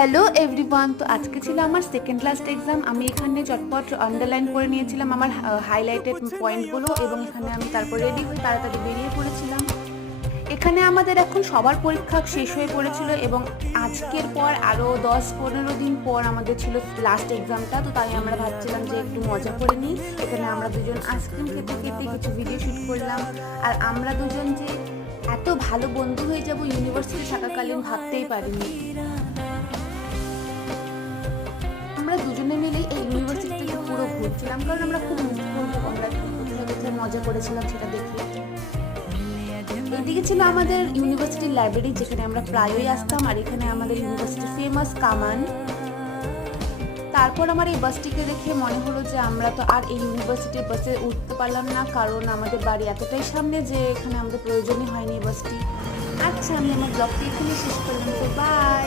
Hello everyone, তো আজকে ছিল আমার সেকেন্ড লাস্ট এক্সাম। আমি এখানে চটপট আন্ডারলাইন করে নিয়েছিলাম আমার হাইলাইটেড পয়েন্টগুলো এবং এখানে আমি তারপর রেডি হয়ে তাড়াতাড়ি বেরিয়ে পড়েছিলাম। এখানে আমাদের এখন সবার পরীক্ষা শেষ হয়ে পড়েছিল এবং আজকের পর আরও 10-15 দিন পর আমাদের ছিল লাস্ট এক্সামটা। তো তাই আমরা ভাবছিলাম যে একটু মজা করে নিই। এখানে আমরা দুজন আইসক্রিম খেতে খেতে কিছু ভিডিও শ্যুট করলাম। আর আমরা দুজন যে এত ভালো বন্ধু হয়ে যাব ইউনিভার্সিটি থাকাকালীন ভাবতেই পারিনি। আমরা দুজনে মিলেই এই ইউনিভার্সিটি থেকে পুরো ঘুরছিলাম, কারণ আমরা খুব মিস করবো আমরা কোথায় কোথায় মজা করেছিলাম সেটা দেখে। এদিকে ছিল আমাদের ইউনিভার্সিটির লাইব্রেরি, যেখানে আমরা প্রায়ই আসতাম, আর এখানে আমাদের ইউনিভার্সিটির ফেমাস কামান। তারপর আমার এই বাসটিকে দেখে মনে হলো যে আমরা তো আর এই ইউনিভার্সিটির বাসে উঠতে পারলাম না, কারণ আমাদের বাড়ি এতটাই সামনে যে এখানে আমাদের প্রয়োজনই হয়নি এই বাসটি। আচ্ছা, আমি আমার ব্লগটি এখানে শেষ করলাম, তো বাই।